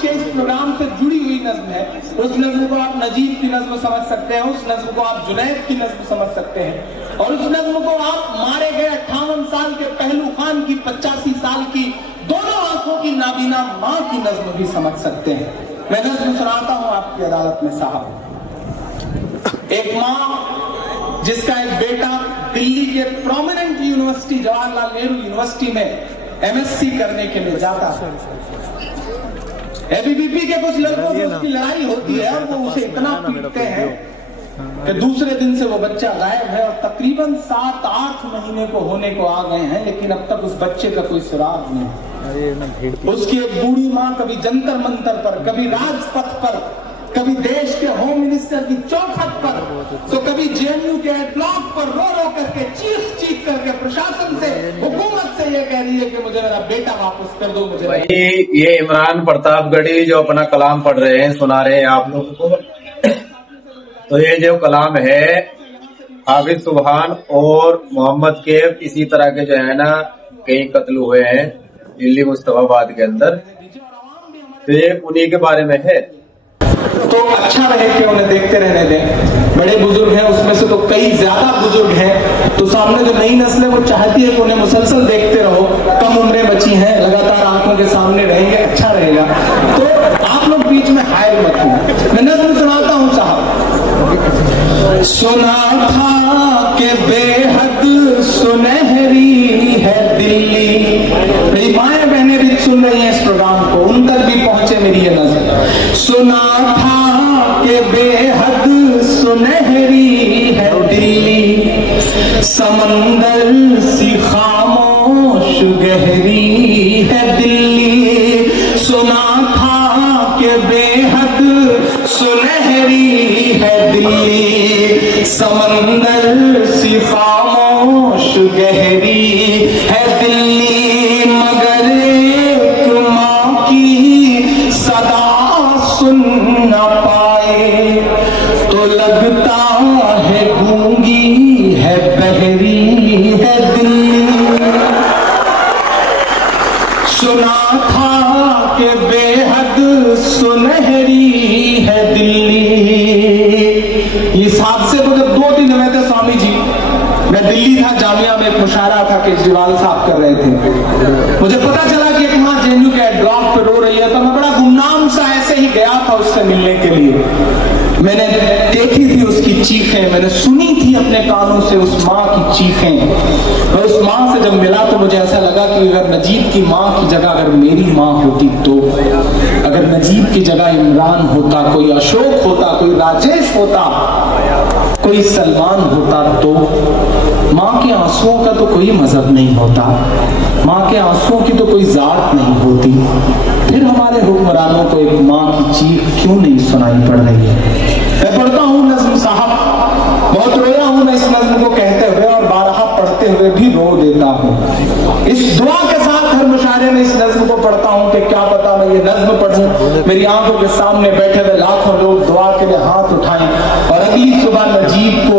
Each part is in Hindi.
के इस प्रोग्राम से जुड़ी हुई नज्म है। उस नज्म को आप नजीब की नज्म समझ सकते हैं, उस नज्म को आप जुनैद की नज्म समझ सकते हैं, और उस नज्म को आप मारे गए 58 साल के पहलू खान की 85 साल की दोनों आंखों की नाबीना मां की नज्म भी समझ सकते हैं। मैं नज्म सुनाता हूं आपकी अदालत में साहब। एक मां जिसका एक बेटा दिल्ली के prominent university Jawaharlal Nehru university में एमएससी करने के लिए जाता है। एबीवीपी के कुछ लड़कों से उसकी लड़ाई होती है और वो उसे इतना पीटते हैं कि दूसरे दिन से वो बच्चा गायब है, और तकरीबन 7-8 महीने को होने को आ गए हैं, लेकिन अब तक उस बच्चे का कोई सुराग नहीं। उसकी एक बूढ़ी माँ कभी जंतर मंतर पर, कभी राजपथ पर, कभी देश के होम मिनिस्टर की चौखट पर, तो कभी जेएनयू के ब्लॉक पर रो रो करके चीख करके प्रशासन से, हुकूमत से ये कह रही है कि मुझे मेरा बेटा वापस कर दो। मुझे भाई ये इमरान प्रतापगढ़ी जो अपना कलाम पढ़ रहे हैं, सुना रहे हैं आप लोगों को, तो ये जो कलाम है हाफिज सुबहान और मोहम्मद के इसी तरह के जो है ना कई कत्ल हुए हैं दिल्ली मुस्तफाबाद के अंदर, तो ये उन्हीं के बारे में है। तो अच्छा रहे कि उन्हें देखते रहने दें। बड़े बुजुर्ग हैं, उसमें से तो कई ज्यादा बुजुर्ग हैं, तो सामने जो नई नस्ल है वो चाहती है कि उन्हें मुसलसल देखते रहो। कम उम्रें बची हैं, लगातार आंखों के सामने रहेंगे, अच्छा रहेगा। तो आप लोग बीच में हायर मत हो। मैं नज़्म सुनाता हूँ साहब। सुना था कि बेहद सुनहरी है दिल्ली। मेरी माएं बहनें भी सुन रही हैं इस प्रोग्राम को, उन तक भी पहुंचे मेरी ये नज़्म। सुना था कि बेहद सुनहरी है दिल्ली, समंदर सी खामोश गहरी है दिल्ली। सुना था कि बेहद सुनहरी है दिल्ली, समंदर सी खामोश गहरी है दिल्ली, मगर एक माँ की सदा सुन न पाए तो लगता है गूंगी है, बहरी है दिल्ली। सुना था कि बेहद सुनहरी है दिल्ली। इस हादसे को जब 2 दिन हुए थे स्वामी जी, मैं दिल्ली था, जामिया में एक मुशायरा था केजरीवाल साहब कर रहे थे। मुझे पता चला कि एक माँ जेएनयू के ब्लॉक पे रो रही है, तो मैं बड़ा गुमनाम सा ऐसे ही गया था उससे मिलने के लिए। मैंने देखी थी उसकी चीखें, मैंने सुनी थी अपने कानों से उस माँ की चीखें। और उस माँ से जब मिला तो मुझे ऐसा लगा कि अगर नजीब की माँ की जगह अगर मेरी माँ होती, तो अगर नजीब की जगह इमरान होता, कोई अशोक होता, कोई राजेश होता, कोई सलमान होता, तो माँ के आंसुओं का तो कोई मजहब नहीं होता, माँ के आंसुओं की तो कोई जात नहीं होती, फिर हमारे हुक्मरानों को एक माँ की चीख क्यों नहीं सुनाई पड़ रही है। मैं पढ़ता हूँ नज़्म साहब, बहुत रोया हूँ मैं इस नज़्म को कहते हुए, और बारहा पढ़ते हुए भी रो देता हूँ। इस दुआ के साथ हर मुशायरे में इस नज़्म को पढ़ता हूँ कि क्या पता मैं ये नज़्म पढ़ूं, मेरी आंखों के सामने बैठे हुए लाखों लोग दुआ के लिए हाथ उठाएं, और अगली सुबह नजीब को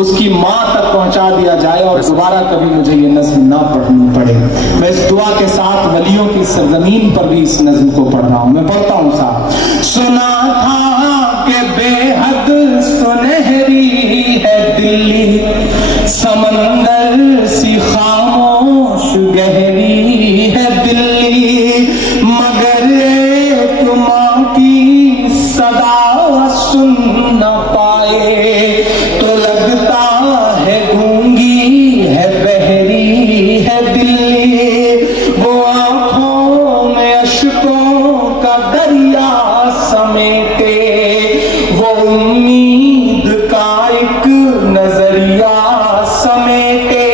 उसकी माँ तक पहुंचा दिया जाए, और दोबारा कभी मुझे ये नज़्म ना पढ़नी पड़े। मैं इस दुआ के साथ वलियों की सरजमीन पर भी इस नज़्म को पढ़ रहा हूँ। मैं पढ़ता हूँ साहब। सुना था कि बेहद सुनहरी है दिल्ली, समंदर सी खामोश गहरी है दिल्ली, मगर एक माँ की सदा सुन न पाए तो लगता है गूंगी है, बहरी है दिल्ली। वो आंखों में अश्कों का दरिया समेटे, वो उम्मीद का एक नजरिया समेटे,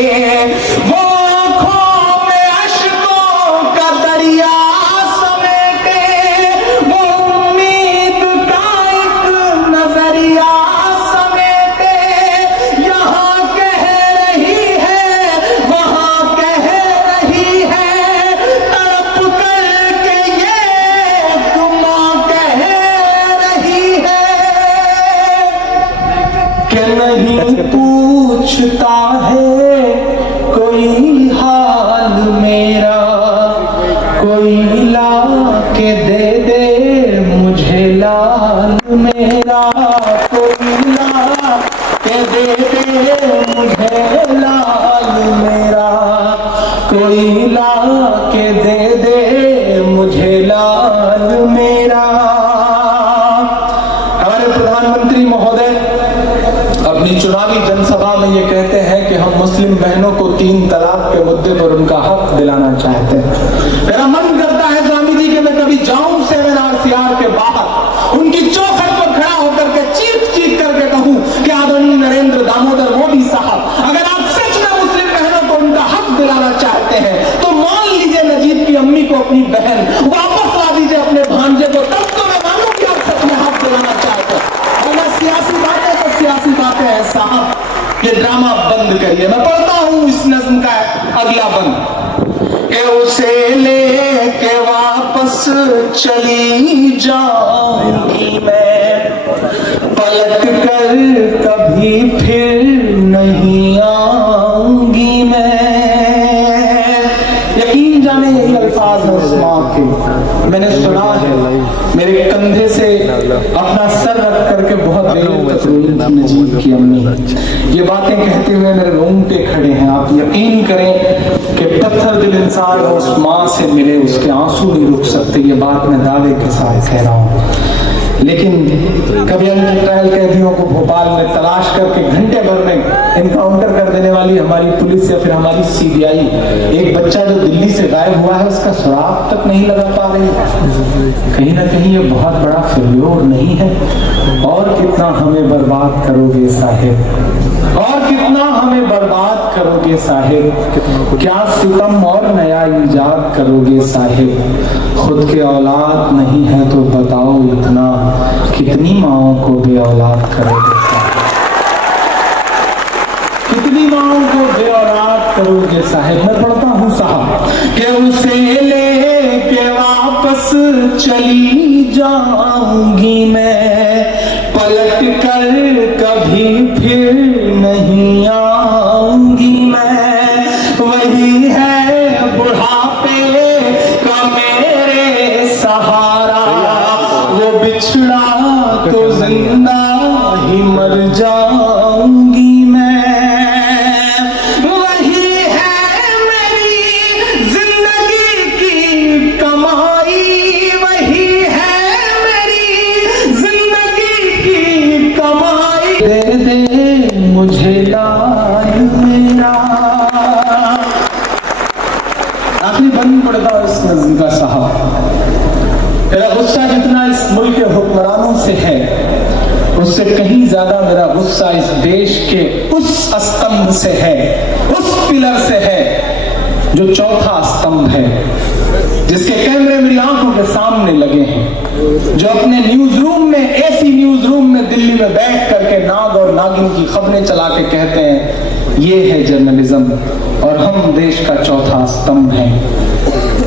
वो आंखों में अश्कों का दरिया समेटे, वो उम्मीद का एक नजरिया समेटे। यहाँ कह रही है, वहाँ कह रही है, तड़प करके ये गुमा कह रही है कि नहीं पूछता है कोई हाल मेरा, कोई ला के दे दे चुनावी जनसभा में ये कहते हैं कि हम मुस्लिम बहनों को 3 तलाक के मुद्दे पर उनका हक दिलाना चाहते हैं। मेरा मन करता है स्वामी जी कि मैं कभी जाऊं सेमिनार के बाहर उनकी चौखट पर खड़ा होकर के चीख करके कहूं कि आदरणीय नरेंद्र दामोदर मोदी साहब, अगर आप सच में मुस्लिम बहनों को उनका हक दिलाना चाहते हैं तो मान लीजिए नजीब की अम्मी को अपनी बहन, वापस ला दीजिए अपने भांजे को, तब तो मैं मानूं कि आप सच में हक दिलाना चाहते हैं। और मैं सियासी बातें तो सियासी बातें हैं साहब, ये ड्रामा बंद करिए। मैं पढ़ता हूं इस नज्म का अगला बंद कि उसे लेके वापस चली जाऊंगी मैं, पलट कर कभी फिर नहीं आऊंगी मैं। यकीन जाने यही अल्फाज है उस माँ के। मैंने सुना है, मेरे कंधे से अपना सर रख करके बहुत देर तक रोई थी नजीब की अम्मी। ये बातें कहते हुए मेरे रोंगटे खड़े हैं। आप यकीन करें कि पत्थर दिल इंसान उस माँ से मिले, उसके आंसू नहीं रुक सकते। ये बात मैं दावे के साथ कह रहा हूँ। लेकिन कभी अन्य ट्रायल कैदियों को भोपाल में तलाश करके घंटे भर में इनकाउंटर कर देने वाली हमारी पुलिस या फिर हमारी सीबीआई एक बच्चा जो दिल्ली से गायब हुआ है उसका सुराग तक नहीं लगा पा रही। कहीं ना कहीं ये बहुत बड़ा फेल्योर नहीं है? और कितना हमें बर्बाद करोगे साहिब, और कितना हमें बर्बाद करोगे साहिब, क्या सितम और नया इजाद करोगे साहिब। खुद के औलाद नहीं है तो बताओ इतना, कितनी माओं को बे औलाद करोगे साहिब, कितनी माओं को बे औलाद करोगे साहिब। मैं पढ़ता हूँ साहब कि उसे लेके वापस चली जाऊंगी मैं, पलट कर कभी फिर नहीं आऊंगी मैं। वही है बुढ़ापे का मेरे सहारा, वो बिछड़ा तो जिंदा ही मर जाऊंगी मैं। वही है मेरी जिंदगी की कमाई, वही है मेरी जिंदगी की कमाई। दे दे मुझे लाल मेरा। आखिरी बंद पड़ता है इस नज़्म का साहब। मेरा गुस्सा जितना इस मुल्क के हुक्मरानों से है, उससे कहीं ज्यादा मेरा गुस्सा इस देश के उस स्तंभ से है, उस पिलर से है जो चौथा स्तंभ है, जिसके कैमरे मेरी आंखों के सामने लगे हैं, जो अपने न्यूज रूम में, एसी न्यूज रूम में दिल्ली में बैठ करके नाग और नागिन की खबरें चला के कहते हैं ये है जर्नलिज्म और हम देश का चौथा स्तंभ है।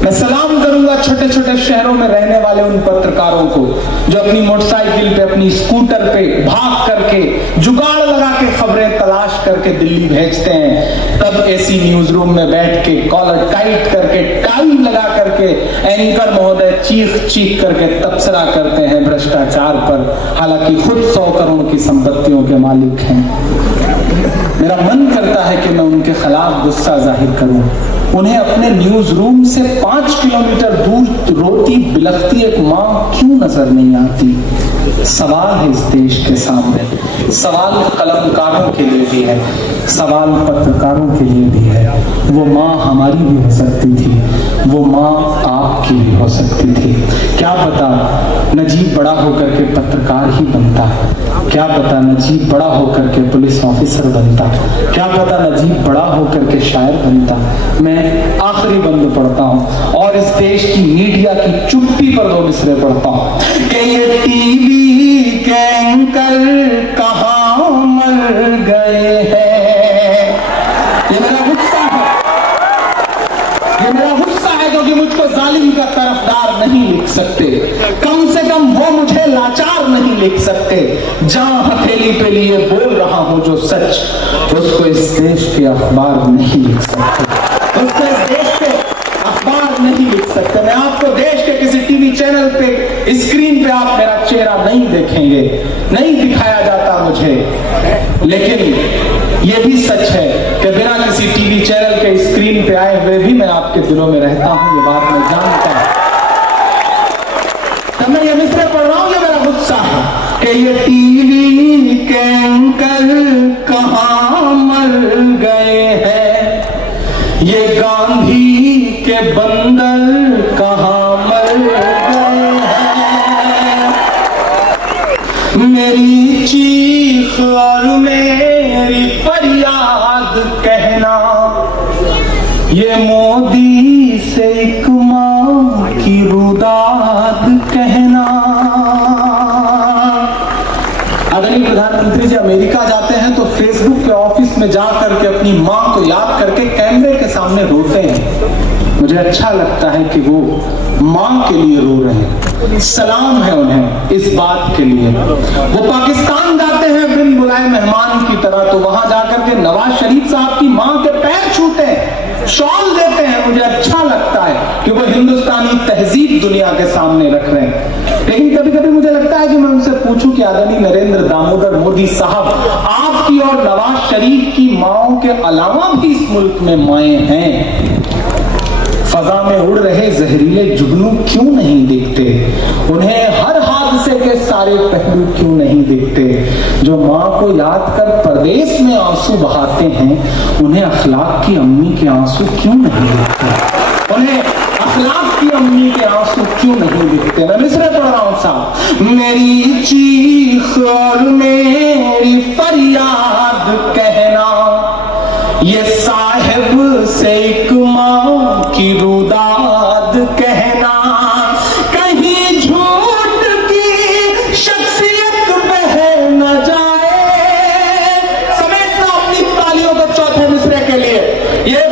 मैं सलाम करूंगा छोटे छोटे शहरों में रहने वाले उन पत्रकारों को जो अपनी मोटरसाइकिल पे, अपनी स्कूटर पे भाग करके, जुगाड़ लगा के खबरें तलाश करके दिल्ली भेजते हैं। तब एसी न्यूज रूम में बैठ के कॉलर टाइट करके, टाई लगा करके एंकर महोदय चीख करके तबसरा करते हैं भ्रष्टाचार पर, हालांकि खुद 100 करोड़ की संपत्तियों के मालिक हैं। मेरा मन करता है कि मैं उनके खिलाफ गुस्सा जाहिर करूं। उन्हें अपने न्यूज रूम से 5 किलोमीटर दूर रोती बिलखती एक मां क्यों नजर नहीं आती? सवाल है इस देश के सामने, सवाल कलमकारों के लिए भी है, सवाल पत्रकारों के लिए भी है। वो माँ हमारी भी हो सकती थी, वो माँ आपकी भी हो सकती थी। क्या पता नजीब बड़ा होकर के पत्रकार ही बनता, क्या पता नजीब बड़ा होकर के पुलिस ऑफिसर बनता, क्या पता नजीब बड़ा होकर के शायर बनता। मैं आखिरी बंद पढ़ता हूं और इस देश की मीडिया की चुप्पी पर 2 मिसरे पढ़ता हूं कि ये टीवी के एंकर कहां मर गए हैं। ये मेरा गुस्सा है, ये मेरा गुस्सा है, क्योंकि मुझको जालिम का तरफदार नहीं लिख सकते, कम से कम वो मुझे लाचार नहीं लिख सकते। जहां हथेली पे लिए बोल रहा हूं जो सच, उसको इस देश के अखबार नहीं लिख सकते, उसको इस देश के अखबार नहीं लिख सकते। मैं आपको देश के किसी टीवी चैनल पे स्क्रीन पे आप मेरा चेहरा नहीं देखेंगे, नहीं दिखाया जाता मुझे, लेकिन ये भी सच है कि बिना किसी टीवी चैनल के स्क्रीन पे आए हुए भी मैं आपके दिलों में रहता हूं। ये बात मैं जानता हूं। तब मैं ये मिसरे पढ़ रहा हूं, ये मेरा गुस्सा है कि ये टीवी के एंकर फेसबुक के ऑफिस में जा करके अपनी माँ को याद करके कैमरे के सामने रोते हैं, मुझे अच्छा लगता है कि वो माँ के लिए रो रहे हैं। सलाम है उन्हें इस बात के लिए। वो पाकिस्तान जाते हैं बिन बुलाए मेहमान की तरह, तो वहां जाकर के नवाज शरीफ साहब की माँ के पैर छूते हैं, शॉल देते हैं। मुझे अच्छा लगता है कि वो हिंदुस्तानी तहजीब दुनिया के सामने रख रहे हैं। लेकिन कभी कभी मुझे लगता है कि मैं उनसे पूछूं कि आदरणीय नरेंद्र दामोदर मोदी साहब, आपकी और नवाज शरीफ की माओं के अलावा भी इस मुल्क में माएं हैं, फजा में उड़ रहे जहरीले जुगनू क्यों नहीं देखते? उन्हें हर हादसे के सारे पहलू क्यों नहीं देखते? जो माँ को याद कर परदेश में आंसू बहाते हैं, उन्हें अखलाक की अम्मी के आंसू क्यों नहीं दिखते? उन्हें अखलाक की अम्मी के आंसू क्यों नहीं दिखते? मैं मिसरे पढ़ रहा हूं साहब। मेरी चीख और मेरी फरियाद कहना, ये साहिब से एक माँ की रुदाद कहना, कहीं झूठ की शख्सियत बह न जाए। समेटना अपनी तालियों को चौथे मिसरे के लिए। ये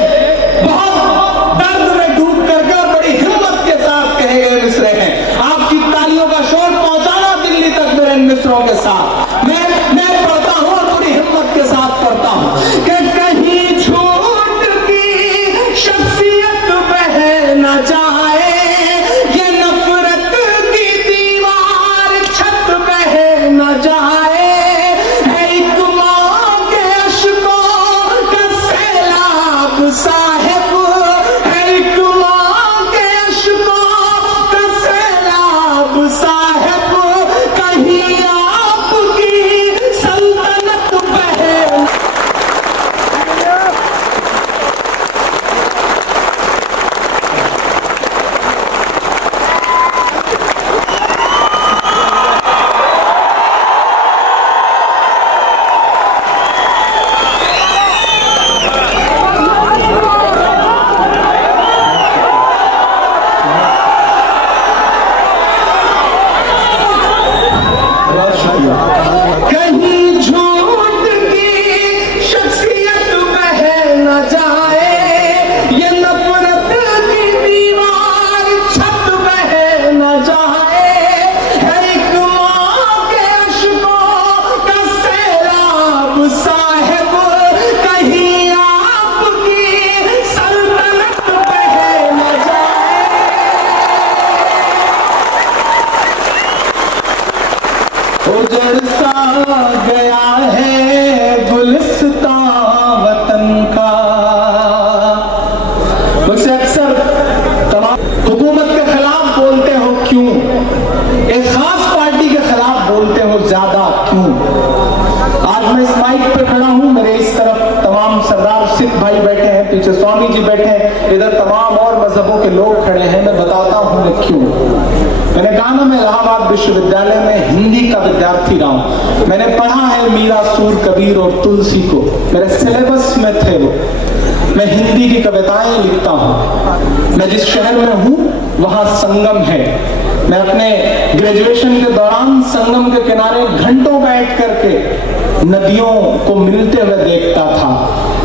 बहुत दर्द में डूब करके बड़ी हिम्मत के साथ कहे गए मिसरे हैं। आपकी तालियों का शोर पहुंचाना दिल्ली तक मेरे इन मिसरों के साथ। मैं पढ़ता हूं और बड़ी हिम्मत के साथ पढ़ता हूं कि कहीं झूठ की शख्सियत बह न जाए, ये नफरत की दीवार छत बह न जाए। है एक माँ के अश्कों का सैलाब साहिब, है एक माँ के अश्कों का सैलाब साहिब, कहीं आपकी सल्तनत बह कहीं झूठ की शख्सियत बह न जाए, ये नफरत की दीवार छत बह न जाए। है एक माँ के अश्कों का सैलाब साहिब, कहीं आपकी सल्तनत बह न जाए। उजड़ सा गया है गुलिस्तां वतन का। मुझसे अक्सर तमाम हुकूमत के खिलाफ बोलते हो क्यों? एक खास पार्टी के खिलाफ बोलते हो ज्यादा क्यों? आज मैं इस माइक पे खड़ा हूं, मेरे इस तरफ तमाम सरदार सिख भाई बैठे हैं, पीछे स्वामी जी बैठे हैं, इधर तमाम और मजहबों के लोग खड़े हैं। मैं बताता हूं मैं क्यों। मैंने कहा ना, मैं इलाहाबाद विश्वविद्यालय में हिंदी का विद्यार्थी रहा हूं। मैंने पढ़ा है मीरा, सूर, कबीर और तुलसी को, मेरे सिलेबस में थे वो। मैं हिंदी की कविताएं लिखता हूं। मैं जिस शहर में हूं वहां संगम है। मैं अपने ग्रेजुएशन के दौरान संगम के किनारे घंटों बैठ करके नदियों को मिलते हुए देखता था।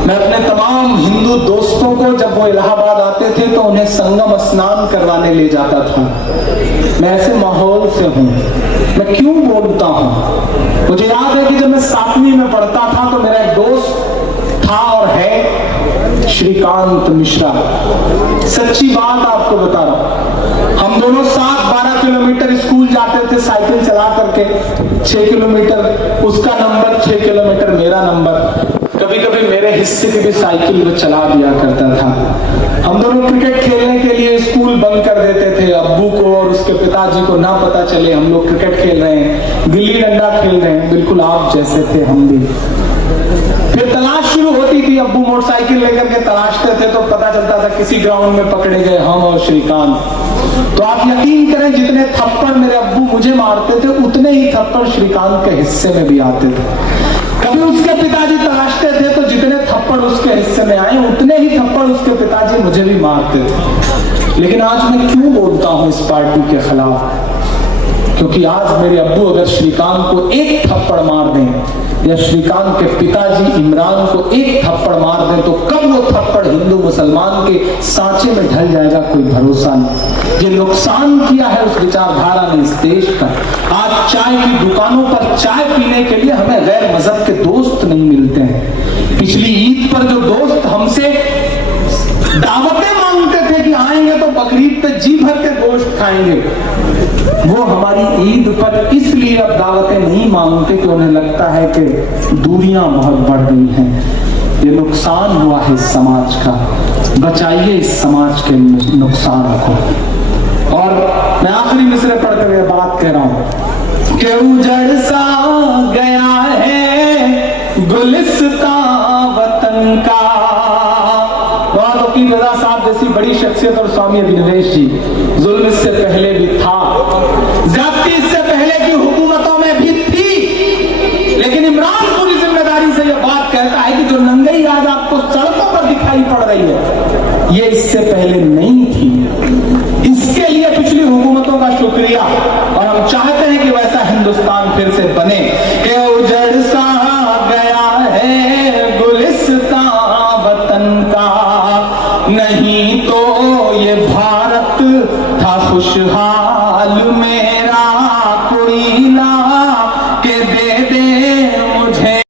मैं अपने तमाम हिंदू दोस्तों को जब वो इलाहाबाद आते थे तो उन्हें संगम स्नान करवाने ले जाता था। मैं ऐसे माहौल से हूं। मैं क्यों बोलता हूं? मुझे याद है कि जब मैं 7वीं में पढ़ता था तो मेरा एक दोस्त था और है श्रीकांत मिश्रा। सच्ची बात आपको बता रहा हूं, हम दोनों साथ 12 किलोमीटर स्कूल जाते थे साइकिल चला करके। 6 किलोमीटर उसका नंबर, 6 किलोमीटर मेरा नंबर। कभी कभी मेरे हिस्से की भी साइकिल वो चला दिया करता था। हम दोनों क्रिकेट खेलने के लिए स्कूल बंद कर देते थे। अब्बू को और उसके पिताजी को ना पता चले हम लोग क्रिकेट खेल रहे हैं, गिल्ली डंडा खेल रहे हैं। बिल्कुल आप जैसे थे हम भी। फिर तलाश शुरू होती थी, अब्बू मोटरसाइकिल लेकर के तलाशते थे तो पता चलता था किसी ग्राउंड में पकड़े गए हम और श्रीकांत। तो आप यकीन करें, जितने थप्पड़ मेरे अब्बू मुझे मारते थे उतने ही थप्पड़ श्रीकांत के हिस्से में भी आते थे। कभी उसके पिताजी तलाशते थे तो जितने थप्पड़ उसके हिस्से में आए उतने ही थप्पड़ उसके पिताजी मुझे भी मारते थे। लेकिन आज मैं क्यों बोलता हूं इस पार्टी के खिलाफ? क्योंकि आज मेरे अब्बू अगर श्रीकांत को एक थप्पड़ मार दें, या श्रीकांत के पिताजी इमरान को एक थप्पड़ मार दें तो कब वो थप्पड़ हिंदू मुसलमान के सांचे में ढल जाएगा कोई भरोसा नहीं। ये नुकसान किया है उस विचारधारा ने इस देश का। आज चाय की दुकानों पर चाय पीने के लिए हमें गैर मजहब के दोस्त नहीं मिलते हैं। पिछली ईद पर जो दोस्त हमसे दावतें मांगते थे कि आएंगे तो बकरीद पे जी भर के गोश्त खाएंगे, वो हमारी ईद पर इसलिए अब दावतें नहीं मांगते कि उन्हें लगता है कि दूरियां बहुत बढ़ गई हैं। ये नुकसान हुआ है इस समाज का, बचाइए इस समाज के नुकसान को। और मैं आखिरी मिसरे पढ़ते हुए बात कह रहा हूं कि उजड़ सा गया है गुलिस्तां वतन का। वकील रजा साहब जैसी बड़ी शख्सियत और स्वामी अभिनवेश जी, जुल्म इससे पहले भी था, ज्यादती इससे पहले की हुकूमतों में भी थी, लेकिन इमरान पूरी जिम्मेदारी से यह बात कहता है कि जो नंगई आज आपको सड़कों पर दिखाई पड़ रही है ये इससे पहले नहीं थी। इसके लिए पिछली हुकूमतों का शुक्रिया, और हम चाहते हैं कि वैसा हिंदुस्तान फिर से बने कि उजड़ सा गया है गुलिस्तां वतन का, नहीं तो ये भारत था खुशहाल में।